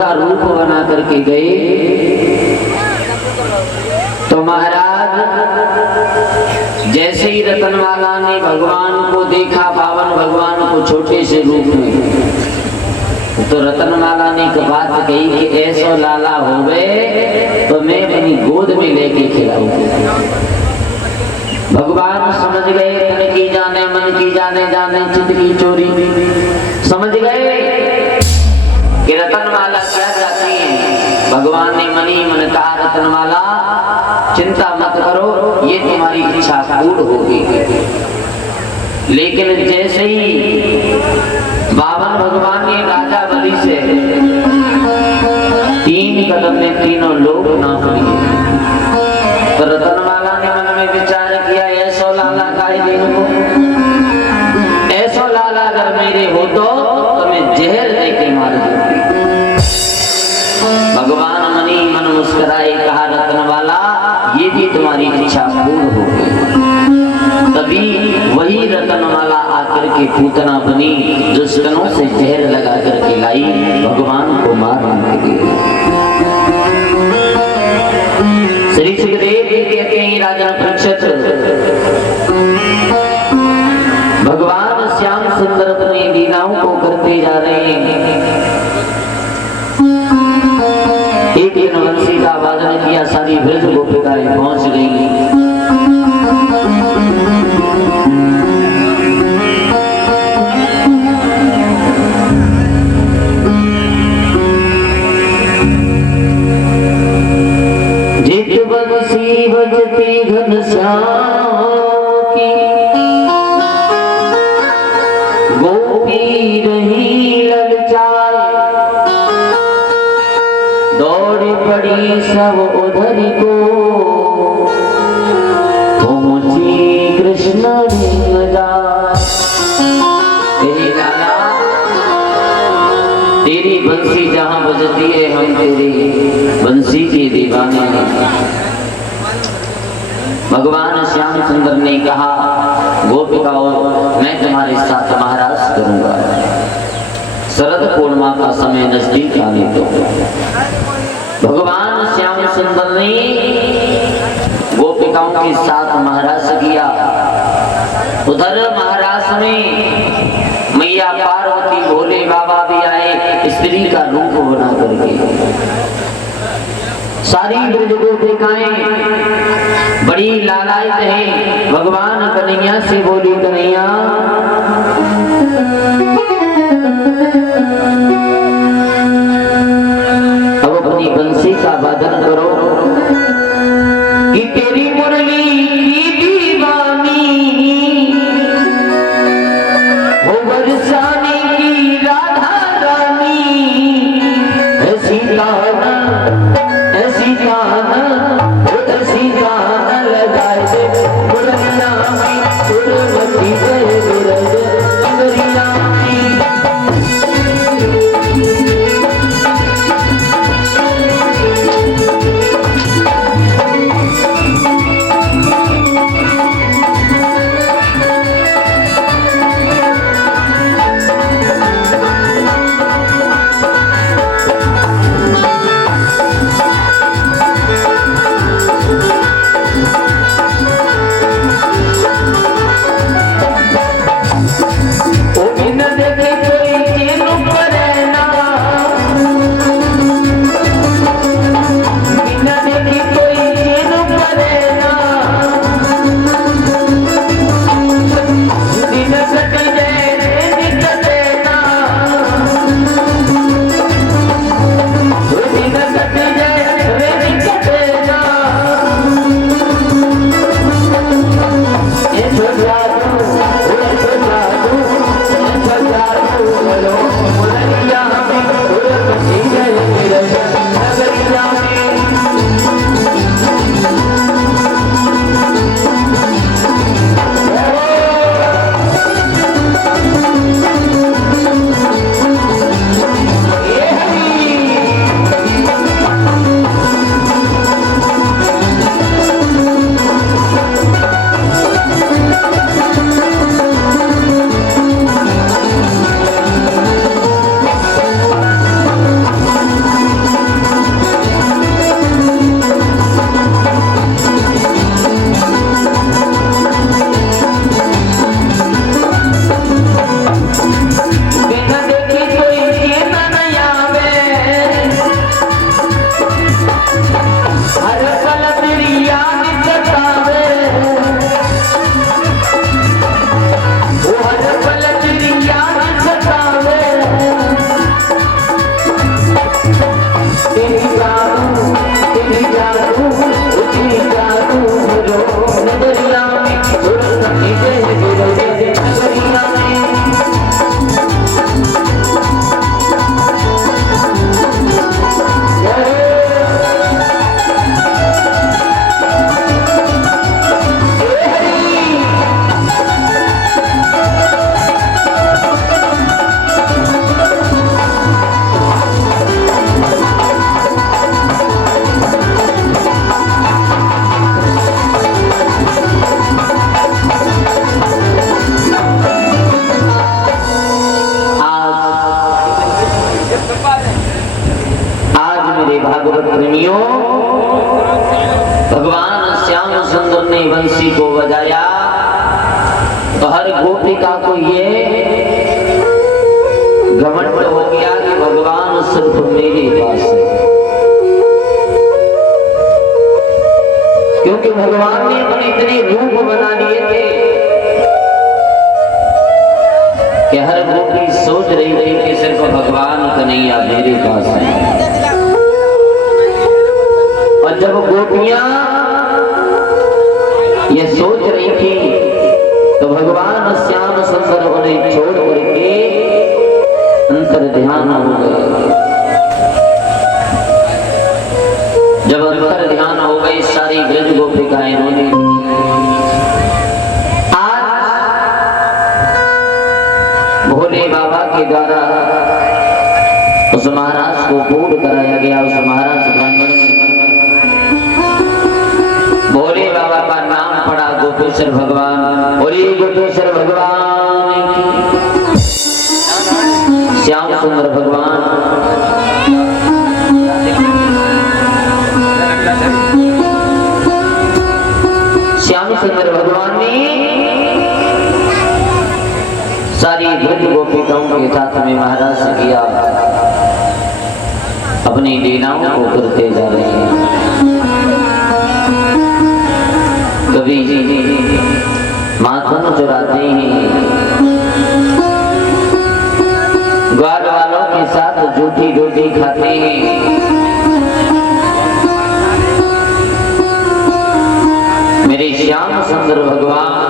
का रूप बना करके गए तो महाराज जैसे ही रतनमाला ने भगवान को देखा, पावन भगवान को छोटे से रूप में, तो रतनमाला ने एक बात कही कि ऐसा लाला हो गए तो मैं अपनी गोद में लेके खिलाऊंगी। भगवान समझ गए, तन की जाने मन की जाने, जाने चित्त की चोरी, समझ गए कि रतनमाला क्या चाहती है। भगवान ने मनी मन कहा, रतनमाला चिंता मत करो, ये तुम्हारी इच्छा पूर्ण होगी। लेकिन जैसे ही बावन भगवान ने राजा बलि से 3 कदम में तीनों लोग नाप लिए, तो रतनमाला ने मन में विचार किया, ऐसो लाला खाई दिन को, ऐसो लाला अगर मेरे हो तो मैं जहर देके मार दूंगी। भगवान मनी मन मुस्कुराए, कहा रतनमाला ये भी तुम्हारी इच्छा पूर्ण होगी। तभी वही रतनमाला आकर के पूतना बनी, जो स्तनों से जहर लगा करके लाई भगवान को मारने के लिए। श्री सुखदेव जी कहते हैं, राजा परीक्षित, भगवान श्याम सुंदर अपनी लीलाओं को करते जा रहे हैं। एक दिन बंसी का वादन किया, सारी ब्रज गोपिकाएं पहुंच गई। जित बंसी बजती घनश्याम की, गोपी रही ललचाए, दौड़ पड़ी सब उधर को, पहुंची कृष्ण तेरी बंसी जहां बजती है, हम तेरी बंसी के दीवाने हैं। भगवान श्याम सुंदर ने कहा, गोपिकाओं मैं तुम्हारे साथ महाराज करूंगा, शरद पूर्णिमा का समय नजदीक आने दो। भगवान श्याम सुंदर ने गोपिकाओं के साथ महाराज किया। उधर महाराज में मैया पार्वती, भोले बाबा भी आए, स्त्री का रूप बना करके। सारी ब्रज गोपिकाएं बड़ी लालायित हैं। भगवान कन्हैया से बोली, कन्हैया अब अपनी बंसी का वादन करो कि तेरी मुरली की दीवानी हो बरसाने की राधा रानी। ऐसी गाना, ऐसी गाना, ऐसी गाना लगाए दे मुरलिया में, सुरमती जय गुरज अंगरिया मेरे भागवत प्रेमियों, भगवान श्याम सुंदर ने बंसी को बजाया तो हर गोपिका को ये घमंड हो गया कि भगवान सिर्फ मेरे पास है, क्योंकि भगवान ने अपने इतने रूप बना लिए थे कि हर गोपी सोच रही थी कि सिर्फ भगवान कन्हैया मेरे पास है। और जब गोपियां ये सोच रही थी तो भगवान श्याम सुंदर उन्हें छोड़ करके अंतर ध्यान हो गए। जब अंतर ध्यान हो गई सारी ब्रज गोपिकाएं रोने भोले बाबा के द्वारा उस महाराज को बोध कराया गया। उस महाराज ब्राह्मण भोले बाबा का नाम पड़ा गोपेश्वर भगवान। बोले गोपेश्वर भगवान की, श्याम सुंदर भगवान। श्याम सुंदर भगवान ने सारी ब्रज गोपिकाओं के साथ में महाराज से किया, अपनी लीलाओं को करते जा रहे हैं। कभी माखन चुराते हैं, ग्वाल वालों के साथ झूठी रोटी खाते हैं, मेरे श्याम सुंदर भगवान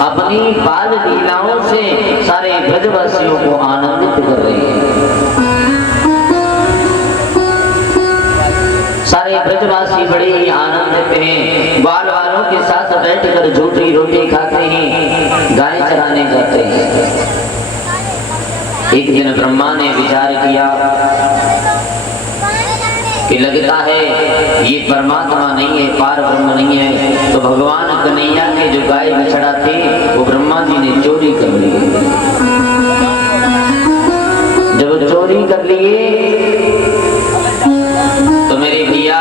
अपनी बाल लीलाओं से सारे ब्रजवासियों को आनंदित कर रहे हैं। सारे ब्रजवासी बड़े ही आनंदित हैं, बाल वालों के साथ बैठकर झूठी रोटी खाते हैं, गाय चराने जाते हैं। एक दिन ब्रह्मा ने विचार किया कि लगता है ये परमात्मा नहीं है, पार ब्रह्म नहीं है, तो भगवान कन्हैया के जो गाय बछड़ा थे वो ब्रह्मा जी ने चोरी कर लिए। जब चोरी कर लिए तो मेरे भैया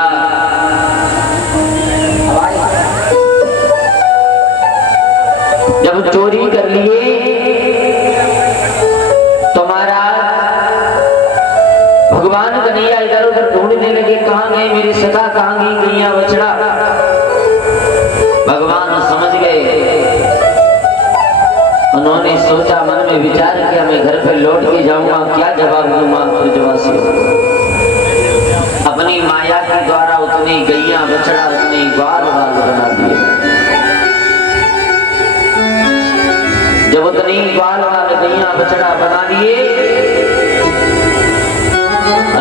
जब चोरी कर लिए तो महाराज भगवान कन्हैया इधर उधर ढूंढने लगे, कहां गए मेरी सखा, कहां गई गैया बछड़ा। भगवान समझ गए, उन्होंने सोचा, मन में विचार किया, मैं घर पे लौट के जाऊंगा, क्या जवाब दूंगा ब्रजवासियों को। अपनी माया के द्वारा उतनी गैया बछड़ा उतनी ग्वाल वाल बना दिए। जब उतनी ग्वाल वाल गैया बछड़ा बना लिए,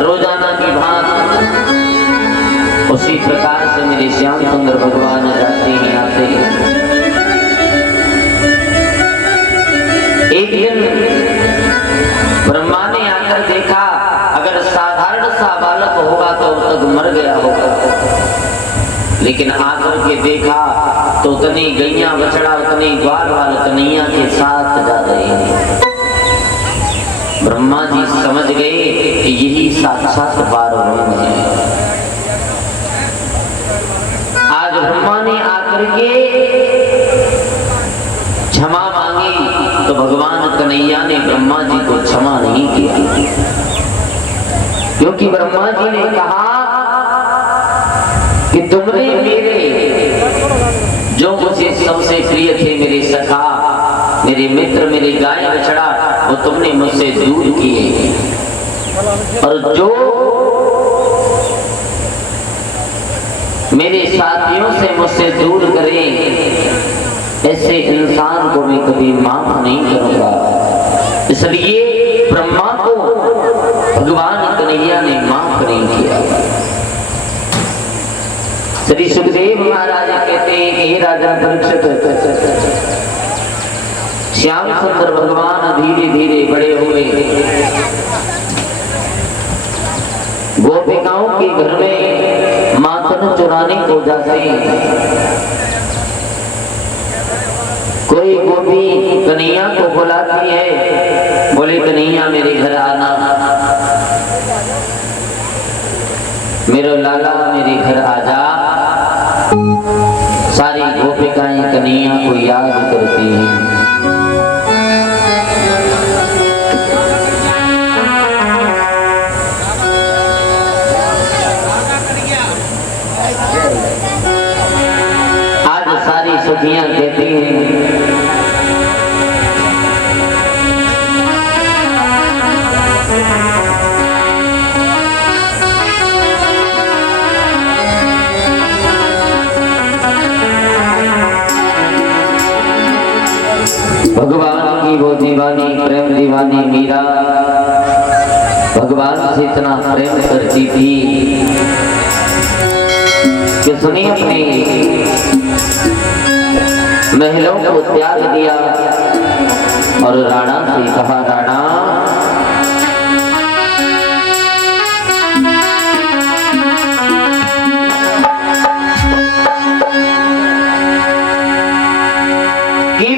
रोजाना की भांति उसी प्रकार से मेरे श्याम सुंदर भगवान जाते ही आते हैं। एक दिन ब्रह्मा ने आकर देखा, अगर साधारण सा बालक होगा तो अब तक मर गया होगा, लेकिन आकर के देखा तो उतनी गैया बछड़ा उतनी ग्वाल वाल कन्हैया के साथ जा रहे हैं। ब्रह्मा जी समझ गए कि यही साक्षात पार ब्रह्म है। आज ब्रह्मा ने आकर के क्षमा मांगी तो भगवान कन्हैया ने ब्रह्मा जी को क्षमा नहीं किया, क्योंकि ब्रह्मा जी ने कहा कि तुमने मेरे जो मुझे सबसे प्रिय थे, मेरे सखा, मेरे मित्र, मेरे गाय बछड़ा, वो तुमने मुझसे दूर किए, और जो मेरे साथियों से मुझसे दूर करें ऐसे इंसान को मैं कभी माफ नहीं करूंगा। इसलिए ब्रह्मा को भगवान कन्हैया ने माफ नहीं किया। श्री सुखदेव महाराज कहते हैं कि राजा परीक्षित, श्याम सुंदर भगवान धीरे धीरे बड़े हुए, गोपिकाओं के घर में माखन चुराने को जाते हैं। कोई गोपी कन्हैया को बुलाती है, बोले कन्हैया मेरे घर आना। लाला मेरे घर आजा। सारी गोपिकाएं कन्हैया को याद करती हैं। आज सारी सखियां कहती हैं भगवान की वो दीवानी प्रेम दीवानी मीरा भगवान से इतना प्रेम करती थी कि उसने अपने महलों को त्याग दिया और राणा से कहा, राणा कि